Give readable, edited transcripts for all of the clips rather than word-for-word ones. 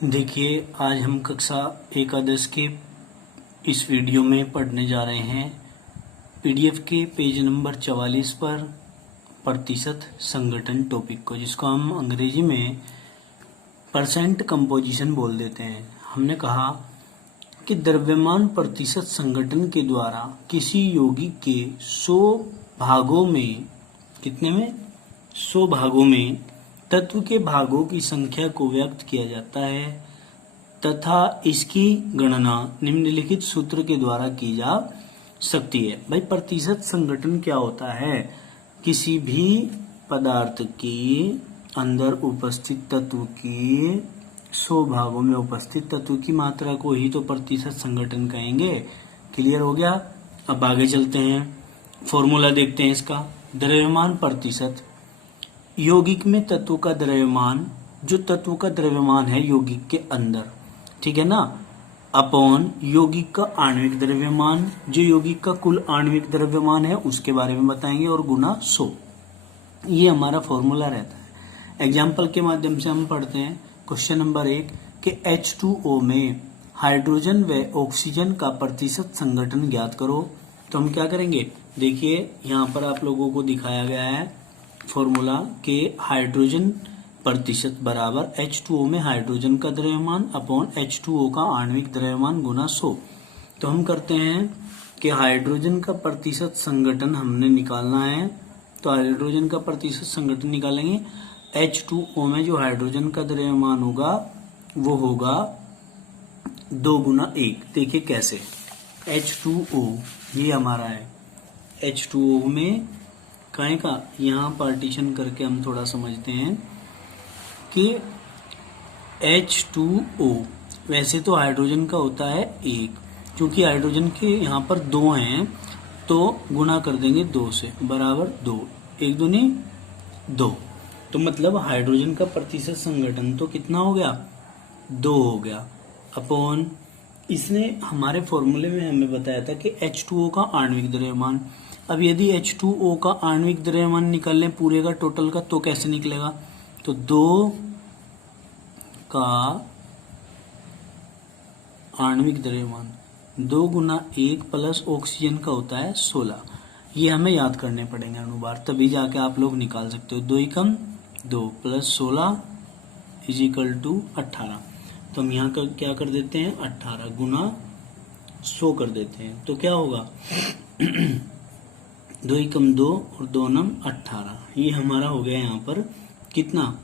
देखिए, आज हम कक्षा एकादश के इस वीडियो में पढ़ने जा रहे हैं पीडीएफ के पेज नंबर 44 पर प्रतिशत संगठन टॉपिक को, जिसको हम अंग्रेजी में परसेंट कंपोजिशन बोल देते हैं। हमने कहा कि द्रव्यमान प्रतिशत संगठन के द्वारा किसी यौगिक के 100 भागों में, कितने में 100 भागों में तत्व के भागों की संख्या को व्यक्त किया जाता है तथा इसकी गणना निम्नलिखित सूत्र के द्वारा की जा सकती है। भाई, प्रतिशत संगठन क्या होता है? किसी भी पदार्थ के अंदर उपस्थित तत्व के 100 भागों में उपस्थित तत्व की मात्रा को ही तो प्रतिशत संगठन कहेंगे। क्लियर हो गया? अब आगे चलते हैं, फॉर्मूला देखते हैं इसका। द्रव्यमान प्रतिशत, यौगिक में तत्व का द्रव्यमान, जो तत्व का द्रव्यमान है यौगिक के अंदर, ठीक है ना, अपॉन यौगिक का आणविक द्रव्यमान, जो यौगिक का कुल आणविक द्रव्यमान है उसके बारे में बताएंगे, और गुना 100। ये हमारा फॉर्मूला रहता है। एग्जाम्पल के माध्यम से हम पढ़ते हैं। क्वेश्चन नंबर 1 कि H2O में हाइड्रोजन व ऑक्सीजन का प्रतिशत संगठन ज्ञात करो। तो हम क्या करेंगे? देखिए, यहाँ पर आप लोगों को दिखाया गया है फॉर्मूला के हाइड्रोजन प्रतिशत बराबर H2O में हाइड्रोजन का द्रव्यमान अपॉन H2O का आणविक द्रव्यमान गुना 100। तो हम करते हैं कि हाइड्रोजन का प्रतिशत संगठन हमने निकालना है। तो हाइड्रोजन का प्रतिशत संगठन निकालेंगे। H2O में जो हाइड्रोजन का द्रव्यमान होगा वो होगा 2 गुना 1। देखिए कैसे, H2O ये हमारा है। H2O में काहे का, यहाँ पार्टीशन करके हम थोड़ा समझते हैं कि H2O वैसे तो हाइड्रोजन का होता है 1, क्योंकि हाइड्रोजन के यहाँ पर 2 हैं तो गुना कर देंगे 2 से, बराबर 2, 1 दूनी 2। तो मतलब हाइड्रोजन का प्रतिशत संगठन तो कितना हो गया? 2 हो गया, अपॉन इसने हमारे फॉर्मूले में हमें बताया था कि H2O का आणविक द्रव्यमान। अब यदि H2O का आणविक द्रव्यमान निकाल लें पूरे का, टोटल का, तो कैसे निकलेगा? तो 2 का आणविक द्रव्यमान 2 गुना 1 प्लस ऑक्सीजन का होता है 16। ये हमें याद करने पड़ेंगे अनुबार, तभी जाके आप लोग निकाल सकते हो। 2 एकम 2 प्लस 16 इज इक्वल टू 18। तो हम यहाँ का क्या कर देते हैं? 18 गुना 100 कर देते हैं। तो क्या होगा? 2 एकम 2 और 2 नम 18। ये हमारा हो गया यहाँ पर कितना?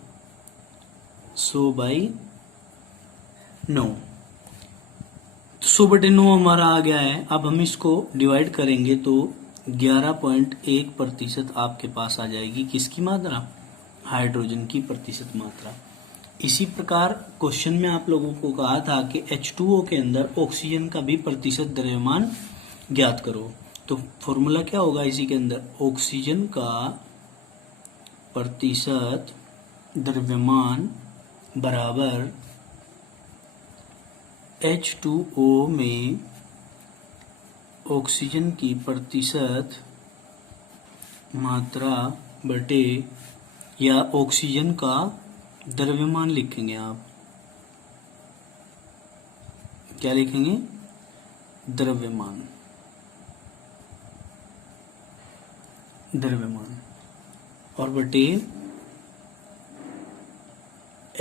100/9। 100/9 हमारा आ गया है। अब हम इसको डिवाइड करेंगे तो 11.1% आपके पास आ जाएगी। किसकी मात्रा? हाइड्रोजन की प्रतिशत मात्रा। इसी प्रकार क्वेश्चन में आप लोगों को कहा था कि H2O के अंदर ऑक्सीजन का भी प्रतिशत द्रव्यमान ज्ञात करो। तो फॉर्मूला क्या होगा इसी के अंदर? ऑक्सीजन का प्रतिशत द्रव्यमान बराबर H2O में ऑक्सीजन की प्रतिशत मात्रा बटे, या ऑक्सीजन का द्रव्यमान लिखेंगे आप। क्या लिखेंगे? द्रव्यमान और बटे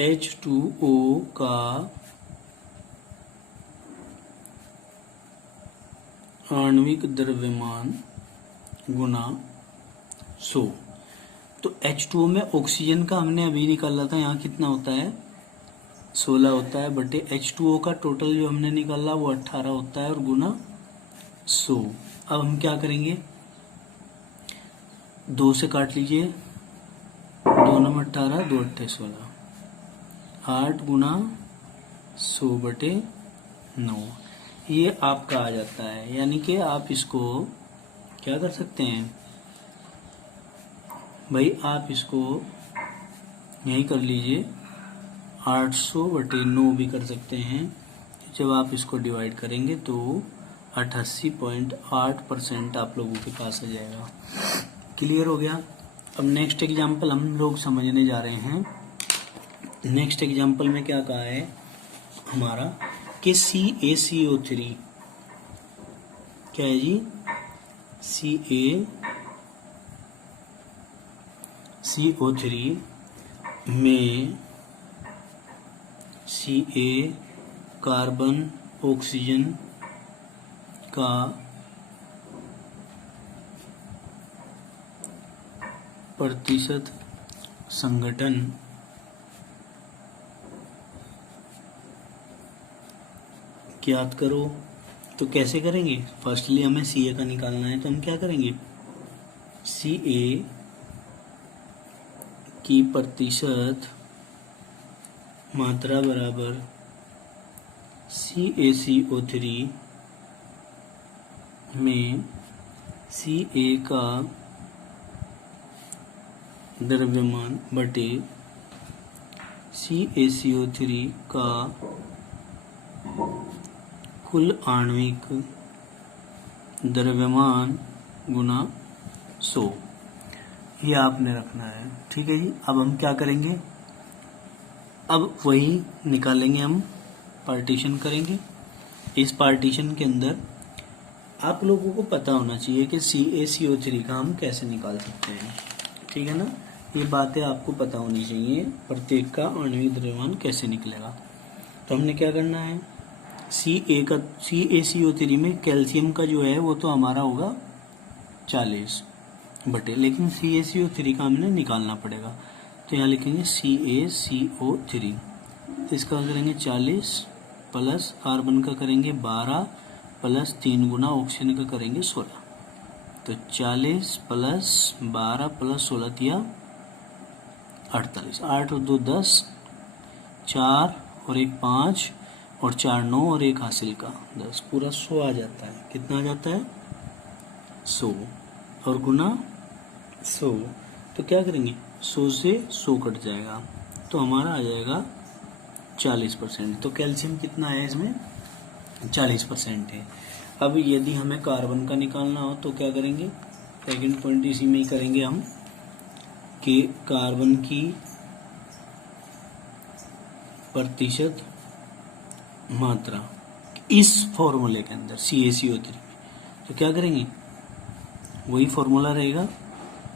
H2O का आणविक द्रव्यमान गुना 100। तो H2O में ऑक्सीजन का हमने अभी निकाला था, यहाँ कितना होता है? 16 होता है, बटे H2O का टोटल जो हमने निकाला वो 18 होता है, और गुना 100। अब हम क्या करेंगे? 2 से काट लीजिए, 2 नम 18, 2 अट्ठे 16, 8 गुना 100/9। ये आपका आ जाता है। यानी कि आप इसको क्या कर सकते हैं भाई? आप इसको यही कर लीजिए, 800/9 भी कर सकते हैं। जब आप इसको डिवाइड करेंगे तो 88.8% आप लोगों के पास आ जाएगा। क्लियर हो गया? अब नेक्स्ट एग्जाम्पल हम लोग समझने जा रहे हैं। नेक्स्ट एग्जाम्पल में क्या कहा है हमारा कि CaCO3 क्या है जी, CaCO3 में Ca कार्बन ऑक्सीजन का प्रतिशत संघटन ज्ञात करो। तो कैसे करेंगे, फर्स्टली हमें Ca का निकालना है, तो हम क्या करेंगे, Ca की प्रतिशत मात्रा बराबर CaCO3 में Ca का द्रव्यमान बटे CaCO3 का कुल आणविक द्रव्यमान गुना 100, ये आपने रखना है। ठीक है जी। अब हम क्या करेंगे, अब वही निकालेंगे, हम पार्टीशन करेंगे। इस पार्टीशन के अंदर आप लोगों को पता होना चाहिए कि CaCO3 का हम कैसे निकाल सकते हैं, ठीक है ना। ये बातें आपको पता होनी चाहिए, प्रत्येक का आणविक द्रव्यमान कैसे निकलेगा। तो हमने क्या करना है, CaCO3 में कैल्शियम का जो है वो तो हमारा होगा 40 बटे, लेकिन CaCO3 का हमें निकालना पड़ेगा। तो यहाँ लिखेंगे CaCO3, तो इसका करेंगे 40 प्लस कार्बन का करेंगे 12 प्लस 3 गुना ऑक्सीजन का करेंगे 16। तो 40 प्लस 12 प्लस 16 दिया 48, 8 और 2 10, 4 और 1 5 और 4 9 और 1 हासिल का 10, पूरा 100 आ जाता है। कितना आ जाता है, 100 और गुना 100। तो क्या करेंगे, 100 से 100 कट जाएगा, तो हमारा आ जाएगा 40%। तो कैल्शियम कितना है इसमें, 40% है। अब यदि हमें कार्बन का निकालना हो तो क्या करेंगे, सेकंड पॉइंट इसी में ही करेंगे हम कि कार्बन की प्रतिशत मात्रा इस फॉर्मूले के अंदर CaCO3 में, तो क्या करेंगे, वही फॉर्मूला रहेगा,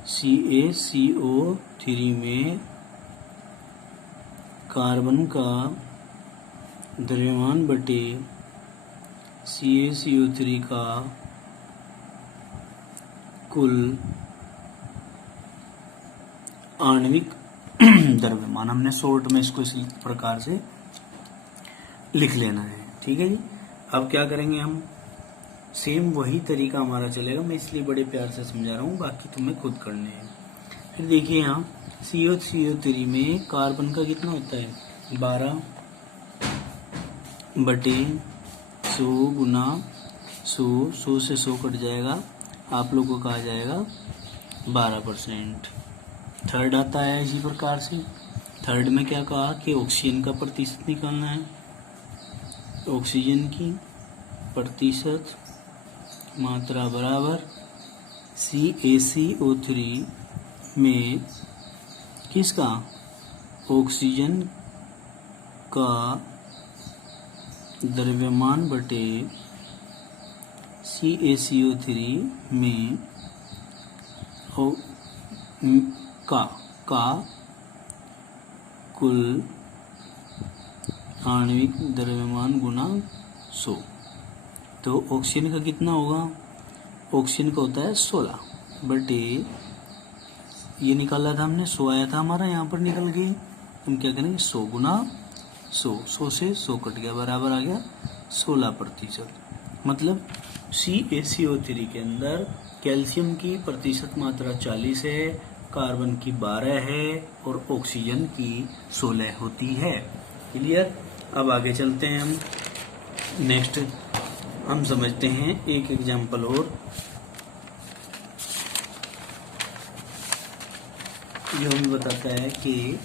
CaCO3 में कार्बन का द्रव्यमान बटे CaCO3 का कुल आणविक द्रव्यमान। हमने शॉर्ट में इसको इस प्रकार से लिख लेना है, ठीक है जी। अब क्या करेंगे हम, सेम वही तरीका हमारा चलेगा, मैं इसलिए बड़े प्यार से समझा रहा हूँ, बाकी तुम्हें खुद करने हैं। फिर देखिए यहाँ CaCO3 में कार्बन का कितना होता है, 12 बटे 100 गुना 100, 100 से 100 कट जाएगा, आप लोगों का आ जाएगा 12%। थर्ड आता है इसी प्रकार से। थर्ड में क्या कहा कि ऑक्सीजन का प्रतिशत निकालना है, ऑक्सीजन की प्रतिशत मात्रा बराबर CaCO3 में किसका, ऑक्सीजन का द्रव्यमान बटे CaCO3 में का कुल आणविक द्रव्यमान गुना 100। तो ऑक्सीजन का कितना होगा, ऑक्सीजन का होता है 16 बटे, ये निकाला था हमने, 100 आया था हमारा, यहाँ पर निकल गई। हम क्या करेंगे, 100 गुना 100, 100 से 100 कट गया, बराबर आ गया 16%। मतलब CaCO3 के अंदर कैल्शियम की प्रतिशत मात्रा 40 है, कार्बन की 12 है और ऑक्सीजन की 16 होती है। क्लियर। अब आगे चलते हैं हम, नेक्स्ट हम समझते हैं एक एग्जाम्पल और, जो हमें बताता है कि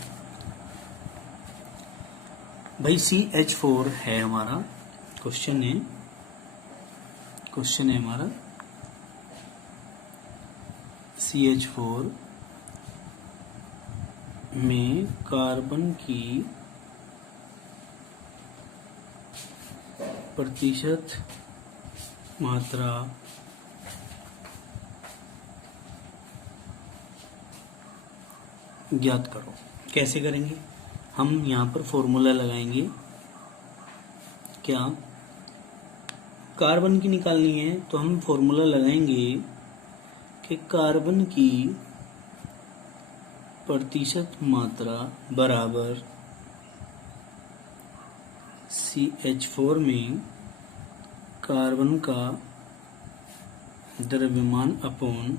भाई CH4 है हमारा, क्वेश्चन है हमारा CH4 में कार्बन की प्रतिशत मात्रा ज्ञात करो। कैसे करेंगे? हम यहाँ पर फॉर्मूला लगाएंगे। क्या कार्बन की निकालनी है तो हम फॉर्मूला लगाएंगे कि कार्बन की प्रतिशत मात्रा बराबर CH4 में कार्बन का द्रव्यमान अपॉन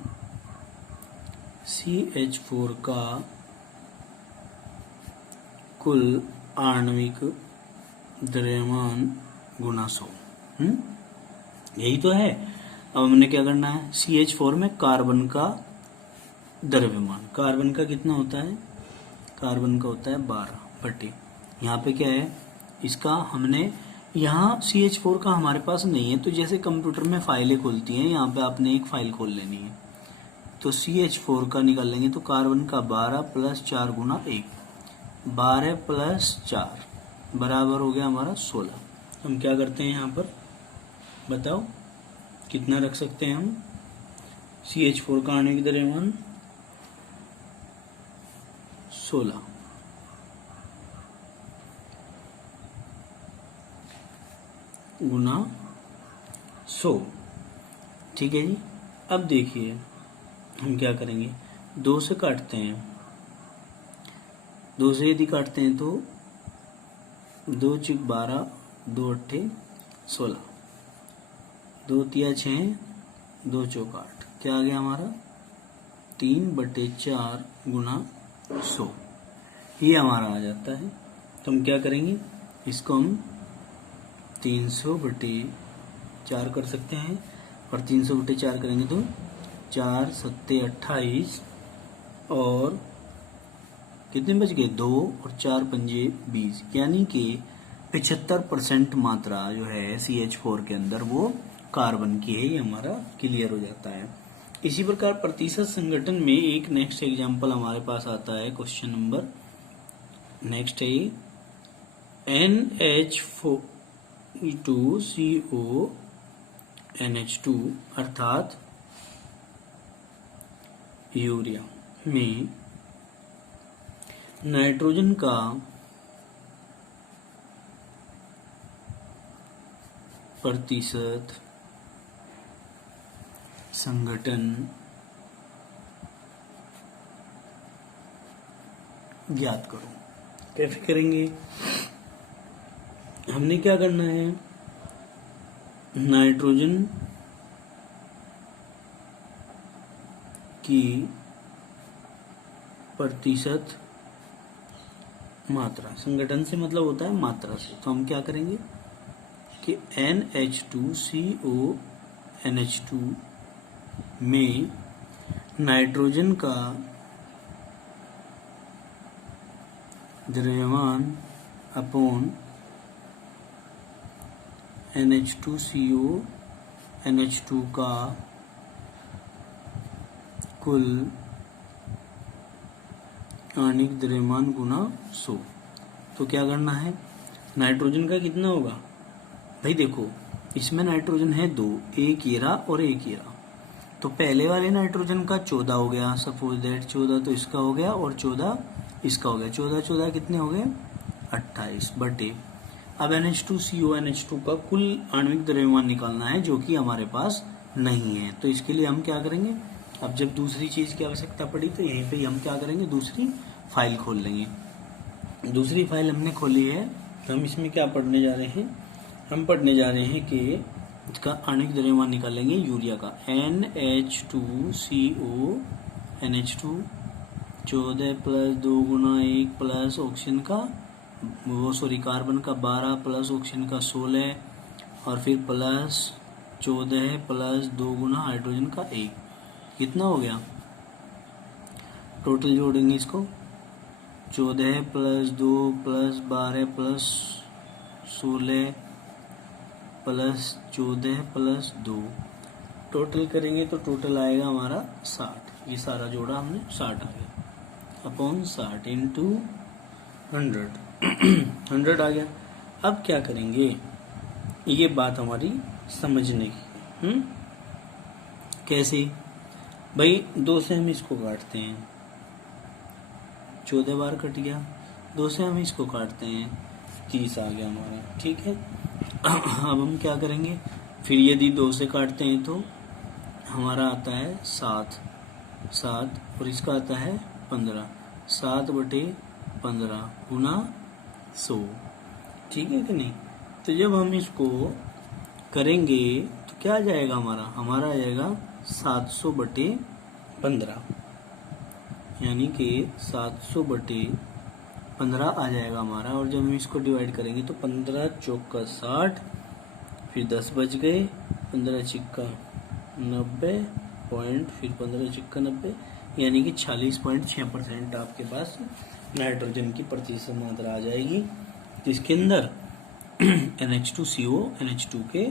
CH4 का कुल आणविक द्रव्यमान गुना 100। यही तो है। अब हमने क्या करना है? CH4 में कार्बन का द्रव्यमान, कार्बन का कितना होता है? कार्बन का होता है 12 बटे, यहाँ पे क्या है इसका, हमने यहाँ CH4 का हमारे पास नहीं है, तो जैसे कंप्यूटर में फाइलें खुलती हैं, यहाँ पे आपने एक फाइल खोल लेनी है, तो CH4 का निकाल लेंगे, तो कार्बन का 12 + 4 गुना 1, 12 + 4 बराबर हो गया हमारा 16। हम क्या करते हैं यहाँ पर बताओ, कितना रख सकते हैं हम? CH4 का आणविक द्रव्यमान 16 गुना 100। ठीक है जी। अब देखिए हम क्या करेंगे, 2 से काटते हैं, 2 से यदि काटते हैं तो 2 × 12, 2 × 8 16, 2 × 6, 2 × 8, क्या आ गया हमारा 3/4 गुना 100, ये हमारा आ जाता है। तो हम क्या करेंगे, इसको हम 300/4 कर सकते हैं, और 300/4 करेंगे तो 4 × 7 = 28, और कितने बच गए 2, और 4 × 5 = 20, यानी कि 75% मात्रा जो है CH4 के अंदर वो कार्बन की है। ये हमारा क्लियर हो जाता है। इसी प्रकार प्रतिशत संगठन में एक नेक्स्ट एग्जांपल हमारे पास आता है, क्वेश्चन नंबर नेक्स्ट है NH2CO अर्थात यूरिया में नाइट्रोजन का प्रतिशत संगठन ज्ञात करो। कैसे करेंगे? हमने क्या करना है, नाइट्रोजन की प्रतिशत मात्रा, संगठन से मतलब होता है मात्रा से, तो हम क्या करेंगे कि NH2CONH2 में नाइट्रोजन का द्रव्यमान अपॉन NH2CONH2 का कुल आणविक द्रव्यमान गुना 100। तो क्या करना है, नाइट्रोजन का कितना होगा भाई? देखो इसमें नाइट्रोजन है 2, एक ये रहा और एक ये रहा, तो पहले वाले नाइट्रोजन का 14 हो गया, सपोज दैट 14, तो इसका हो गया, और 14 इसका हो गया, 14 कितने हो गए 28 बटे। अब NH2CONH2 का कुल आणविक द्रव्यमान निकालना है, जो कि हमारे पास नहीं है, तो इसके लिए हम क्या करेंगे, अब जब दूसरी चीज की आवश्यकता पड़ी तो यहीं पे हम क्या करेंगे, दूसरी फाइल खोल लेंगे। दूसरी फाइल हमने खोली है, तो हम इसमें क्या पढ़ने जा रहे हैं, हम पढ़ने जा रहे हैं कि इसका आणविक द्रव्यमान निकालेंगे यूरिया का, NH2CONH2 14 + 2 गुना 1 प्लस ऑक्सीजन का कार्बन का 12 प्लस ऑक्सीजन का 16, और फिर प्लस 14 + 2 गुना हाइड्रोजन का 1, कितना हो गया टोटल? जोड़ेंगे इसको, 14 + 2 + 12 + 16 + 14 + 2, टोटल करेंगे तो टोटल आएगा हमारा 60। ये सारा जोड़ा हमने 60 आ गया, अपॉन 60 इंटू 100 100 आ गया। अब क्या करेंगे, ये बात हमारी समझने की। कैसे भाई, 2 से हम इसको काटते हैं, 14 बार कट गया। 2 से हम इसको काटते हैं, 30 आ गया हमारा, ठीक है। अब हम क्या करेंगे, फिर यदि 2 से काटते हैं तो हमारा आता है 7 और इसका आता है 15। 7/15 गुना 100, ठीक है कि नहीं। तो जब हम इसको करेंगे तो क्या आ जाएगा हमारा आ जाएगा 700/15, यानी कि 700/15 आ जाएगा हमारा। और जब हम इसको डिवाइड करेंगे तो 15 चौका 60, फिर 10 बच गए, 15 छिक्का 90 पॉइंट, फिर 15 छिक्का 90, यानी कि 46.6% आपके पास नाइट्रोजन की प्रतिशत मात्रा आ जाएगी किसके अंदर, NH2CO NH2 के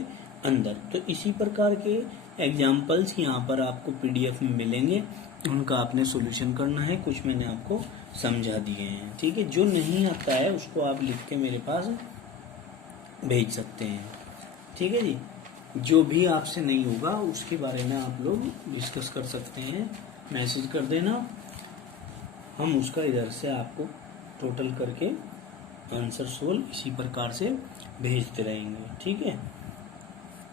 अंदर। तो इसी प्रकार के एग्जाम्पल्स यहाँ पर आपको PDF में मिलेंगे, उनका आपने सॉल्यूशन करना है। कुछ मैंने आपको समझा दिए हैं, ठीक है। जो नहीं आता है उसको आप लिख के मेरे पास भेज सकते हैं, ठीक है जी। जो भी आपसे नहीं होगा उसके बारे में आप लोग डिस्कस कर सकते हैं, मैसेज कर देना, हम उसका इधर से आपको टोटल करके आंसर सोल्व इसी प्रकार से भेजते रहेंगे, ठीक है।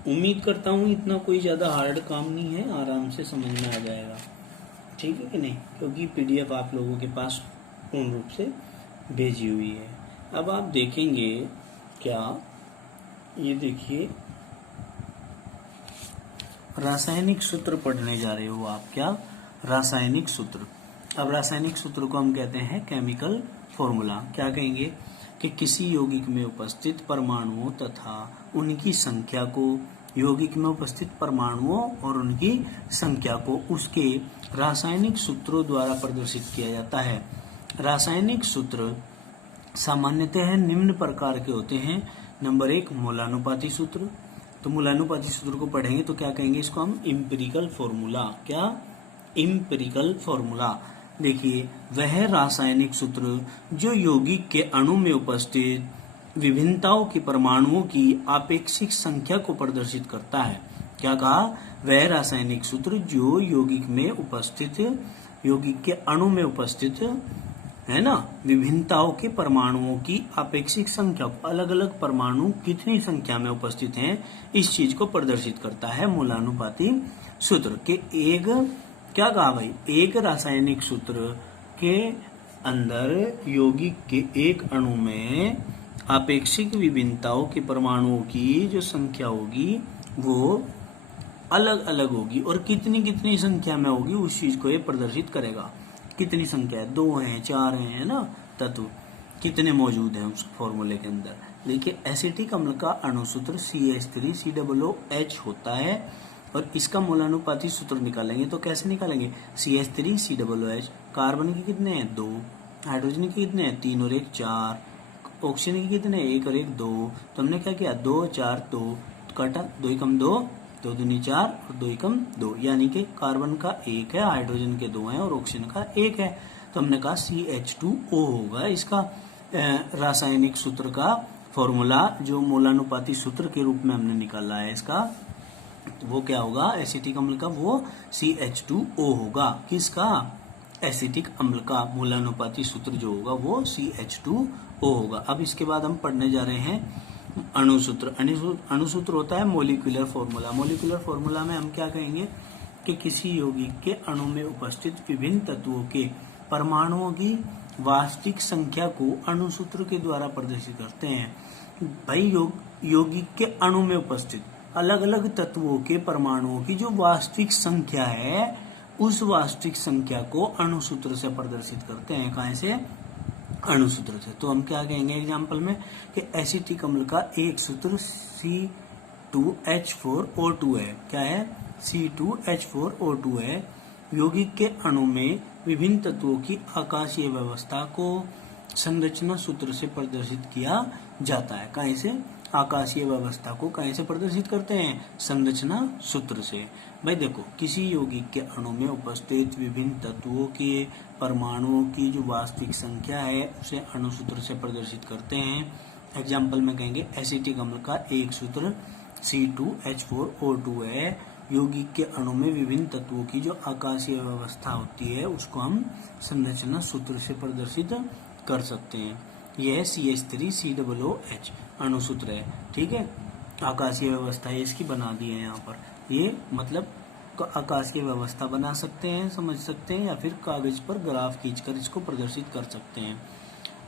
उम्मीद करता हूँ इतना कोई ज़्यादा हार्ड काम नहीं है, आराम से समझ में आ जाएगा, ठीक है कि नहीं, क्योंकि PDF आप लोगों के पास पूर्ण रूप से भेजी हुई है। अब आप देखेंगे क्या, ये देखिए रासायनिक सूत्र पढ़ने जा रहे हो आप, क्या रासायनिक सूत्र। अब रासायनिक सूत्र को हम कहते हैं केमिकल फॉर्मूला। क्या कहेंगे कि किसी यौगिक में उपस्थित परमाणुओं तथा उनकी संख्या को, यौगिक में उपस्थित परमाणुओं और उनकी संख्या को उसके रासायनिक सूत्रों द्वारा प्रदर्शित किया जाता है। रासायनिक सूत्र सामान्यतः निम्न प्रकार के होते हैं। नंबर 1 मोलानुपाती सूत्र। तो मोलानुपाती सूत्र को पढ़ेंगे तो क्या कहेंगे, इसको हम इम्पिरिकल फॉर्मूला। क्या, इम्पिरिकल फॉर्मूला। देखिए, वह रासायनिक सूत्र जो यौगिक के अणु में उपस्थित विभिन्नताओं के परमाणुओं की आपेक्षिक संख्या को प्रदर्शित करता है। क्या कहा, वह रासायनिक सूत्र जो यौगिक में उपस्थित, यौगिक के अणु में उपस्थित है ना, विभिन्नताओं के परमाणुओं की आपेक्षिक संख्या, अलग अलग परमाणु कितनी संख्या में उपस्थित हैं, इस चीज को प्रदर्शित करता है मोलानुपाती सूत्र के। एक क्या कहा भाई, एक रासायनिक सूत्र के अंदर यौगिक के एक अणु में आपेक्षिक विभिन्नताओं के परमाणुओं की जो संख्या होगी वो अलग अलग होगी, और कितनी कितनी संख्या में होगी उस चीज को ये प्रदर्शित करेगा। कितनी संख्या है, 2 हैं 4 हैं, है ना, तत्व कितने मौजूद हैं उस फॉर्मूले के अंदर। देखिए, एसिटिक अम्ल का अणुसूत्र CH3COOH होता है, और इसका मोलानुपाती सूत्र निकालेंगे तो कैसे निकालेंगे, CH3COOH। कार्बन के कितने हैं, 2, हाइड्रोजन के कितने हैं, 3 और 1 4, ऑक्सीजन के कितने, 1 और 1 2। तो हमने क्या किया, 2 4 2 काटा, 2 एकम 2, 2 दूनी 4 और 2 एकम 2, यानी कि कार्बन का 1 है, हाइड्रोजन के 2 हैं और ऑक्सीजन का 1 है। तो हमने कहा CH2O होगा इसका रासायनिक सूत्र का फॉर्मूला, जो मोलानुपाती सूत्र के रूप में हमने निकाला है इसका, तो वो क्या होगा, एसिटिक अम्ल का वो CH2O होगा। किसका, एसिटिक अम्ल का मोलानुपाती सूत्र जो होगा वो CH2O होगा। अब इसके बाद हम पढ़ने जा रहे हैं अणुसूत्र। अणुसूत्र होता है मोलिकुलर फॉर्मूला। मोलिकुलर फॉर्मूला में हम क्या कहेंगे कि किसी यौगिक के अणु में उपस्थित विभिन्न तत्वों के परमाणुओं की वास्तविक संख्या को अणुसूत्र के द्वारा प्रदर्शित करते हैं। भाई, यौगिक के अणु में उपस्थित अलग अलग तत्वों के परमाणुओं की जो वास्तविक संख्या है, उस वास्तविक संख्या को अणुसूत्र से प्रदर्शित करते हैं। कहाँ से, अणुसूत्र से। तो हम क्या कहेंगे एग्जाम्पल में कि एसिटिक अम्ल का एक सूत्र C2H4O2 है। क्या है, C2H4O2 है। यौगिक के अणु में विभिन्न तत्वों की आकाशीय व्यवस्था को संरचना सूत्र से प्रदर्शित किया जाता है। कहाँ से, आकाशीय व्यवस्था को कहाँ से प्रदर्शित करते हैं, संरचना सूत्र से। भाई देखो, किसी यौगिक के अणु में उपस्थित विभिन्न तत्वों के परमाणुओं की जो वास्तविक संख्या है उसे अणुसूत्र से प्रदर्शित करते हैं। एग्जाम्पल में कहेंगे एसिटिक अम्ल का एक सूत्र C2H4O2 है। यौगिक के अणु में विभिन्न तत्वों की जो आकाशीय व्यवस्था होती है उसको हम संरचना सूत्र से प्रदर्शित कर सकते हैं। यह CH3COOH अणु सूत्र है, ठीक है। आकाशीय व्यवस्था है इसकी बना दी है यहाँ पर। ये मतलब आकाशीय व्यवस्था बना सकते हैं, समझ सकते हैं, या फिर कागज पर ग्राफ खींचकर इसको प्रदर्शित कर सकते हैं।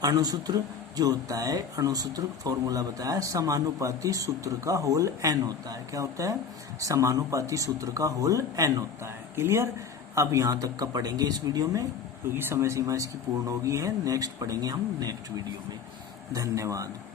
अणुसूत्र जो होता है, अणुसूत्र फॉर्मूला बताया, समानुपाती सूत्र का होल n होता है। क्या होता है? समानुपाती सूत्र का होल n होता है। क्लियर? अब यहाँ तक का पढ़ेंगे इस वीडियो में, क्योंकि समय सीमा इसकी पूर्ण होगी है। नेक्स्ट पढ़ेंगे हम नेक्स्ट वीडियो में। धन्यवाद।